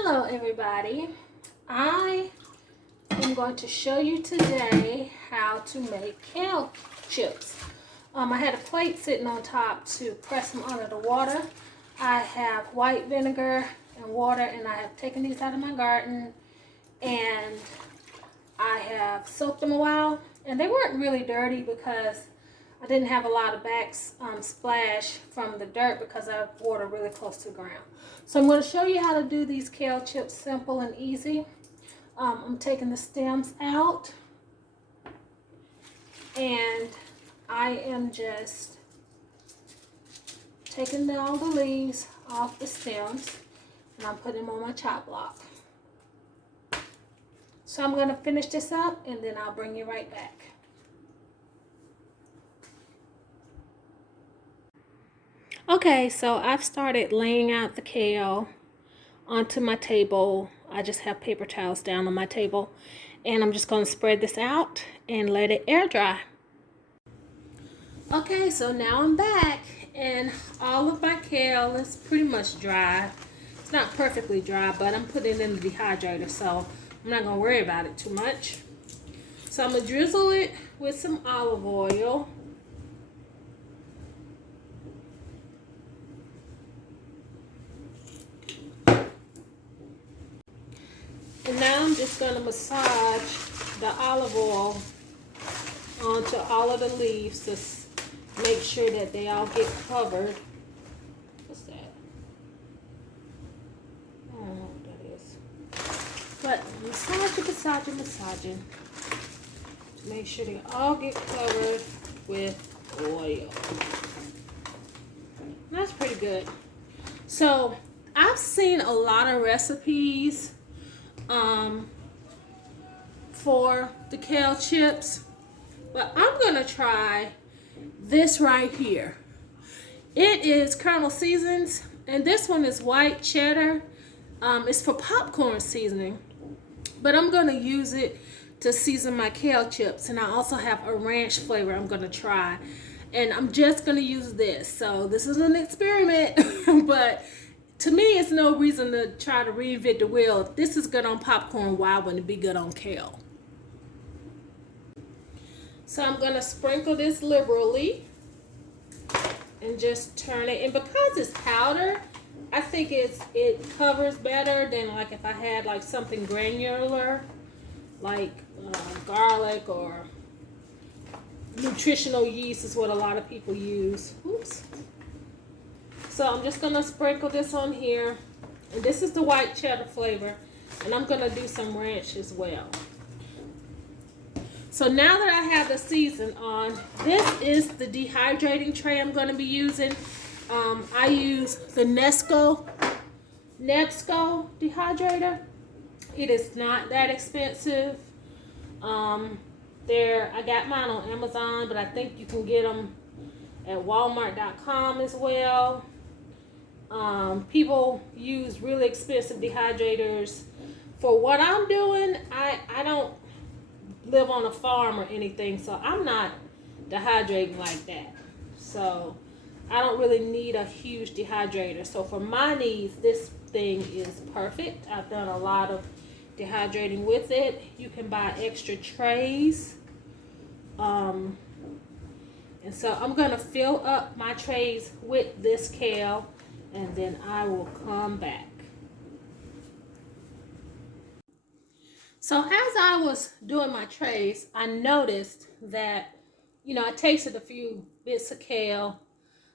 Hello everybody, I am going to show you today how to make kale chips. I had a plate sitting on top to press them under the water. I have white vinegar and water, and I have taken these out of my garden and I have soaked them a while, and they weren't really dirty because I didn't have a lot of backsplash from the dirt because I have water really close to the ground. So I'm going to show you how to do these kale chips simple and easy. I'm taking the stems out, and I am just taking all the leaves off the stems, and I'm putting them on my chop block. So I'm going to finish this up, and then I'll bring you right back. Okay, so I've started laying out the kale onto my table. I just have paper towels down on my table, and I'm just going to spread this out and let it air dry. Okay, so now I'm back, and all of my kale is pretty much dry. It's not perfectly dry, but I'm putting it in the dehydrator, so I'm not going to worry about it too much. So I'm going to drizzle it with some olive oil. And now I'm just going to massage the olive oil onto all of the leaves to make sure that they all get covered. What's that? I don't know what that is. But massaging to make sure they all get covered with oil. That's pretty good. So I've seen a lot of recipes for the kale chips, but I'm gonna try this right here. It is Colonel Seasons, and this one is white cheddar. It's for popcorn seasoning, but I'm gonna use it to season my kale chips, and I also have a ranch flavor I'm gonna try, and I'm just gonna use this. So this is an experiment, but to me, it's no reason to try to reinvent the wheel. If this is good on popcorn, why wouldn't it be good on kale? So I'm going to sprinkle this liberally and just turn it. And because it's powder, I think it covers better than like if I had like something granular, like garlic or nutritional yeast is what a lot of people use. Oops. So I'm just going to sprinkle this on here. And this is the white cheddar flavor. And I'm going to do some ranch as well. So now that I have the season on, this is the dehydrating tray I'm going to be using. I use the Nesco dehydrator. It is not that expensive. I got mine on Amazon, but I think you can get them at Walmart.com as well. People use really expensive dehydrators. For what I'm doing, I don't live on a farm or anything, so I'm not dehydrating like that. So I don't really need a huge dehydrator. So for my needs, this thing is perfect. I've done a lot of dehydrating with it. You can buy extra trays. And so I'm going to fill up my trays with this kale, and then I will come back. So as I was doing my trays, I noticed that, I tasted a few bits of kale.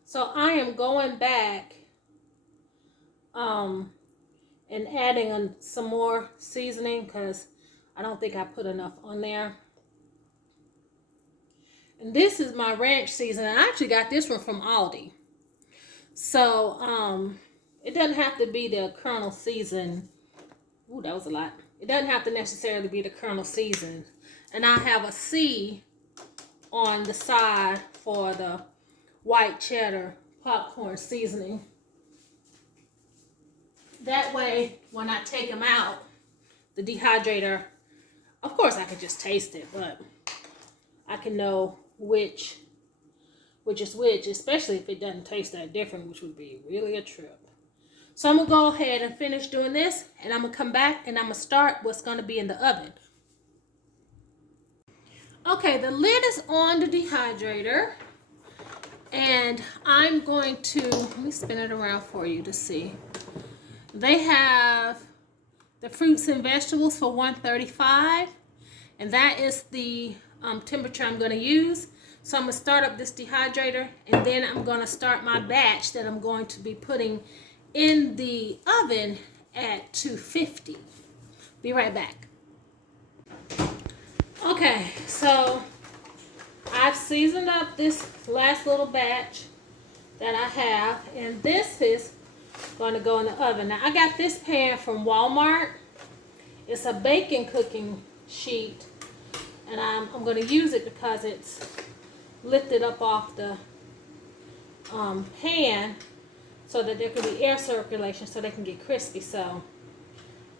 So I am going back and adding some more seasoning because I don't think I put enough on there. And this is my ranch seasoning. I actually got this one from Aldi. So it doesn't have to be the Colonel season. Ooh, that was a lot. It doesn't have to necessarily be the Colonel season. And I have a C on the side for the white cheddar popcorn seasoning. That way, when I take them out, the dehydrator, of course I could just taste it, but I can know which is which, especially if it doesn't taste that different, which would be really a trip. So I'm going to go ahead and finish doing this, and I'm going to come back and I'm going to start what's going to be in the oven. Okay, the lid is on the dehydrator, and I'm going to, let me spin it around for you to see. They have the fruits and vegetables for 135, and that is the temperature I'm going to use. So I'm going to start up this dehydrator, and then I'm going to start my batch that I'm going to be putting in the oven at 250. Be right back. Okay, so I've seasoned up this last little batch that I have, and this is going to go in the oven. Now I got this pan from Walmart. It's a bacon cooking sheet, and I'm going to use it because it's lifted up off the pan so that there can be air circulation so they can get crispy. So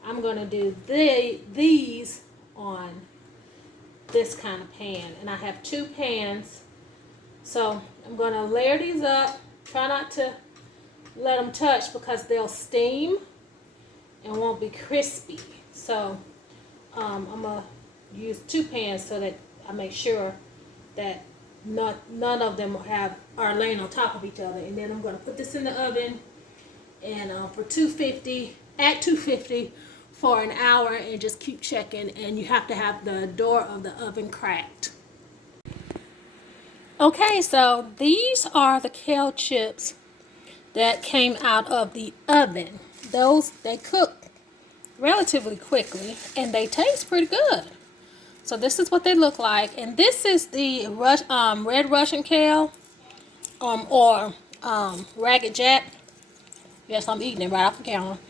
I'm going to do these on this kind of pan, and I have 2 pans. So I'm going to layer these up. Try not to let them touch because they'll steam and won't be crispy. So I'm going to use 2 pans so that I make sure that none of them are laying on top of each other. And then I'm going to put this in the oven and for 250 at 250 for an hour, and just keep checking, and you have to have the door of the oven cracked. Okay, so these are the kale chips that came out of the oven. They cook relatively quickly, and they taste pretty good. So this is what they look like, and this is the red Russian kale, or Ragged Jack. Yes, I'm eating it right off the counter.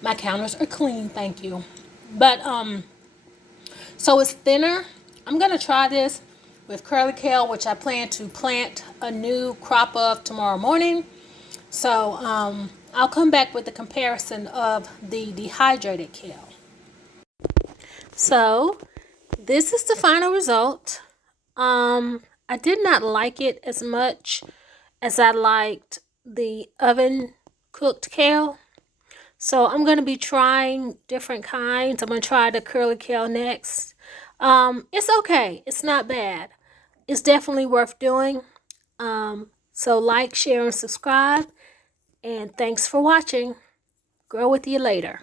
My counters are clean, thank you. But so it's thinner. I'm gonna try this with curly kale, which I plan to plant a new crop of tomorrow morning. So I'll come back with the comparison of the dehydrated kale. So this is the final result. I did not like it as much as I liked the oven cooked kale. So I'm going to be trying different kinds. I'm going to try the curly kale next. It's okay. It's not bad. It's definitely worth doing. So like, share, and subscribe. And thanks for watching. Grow with you later.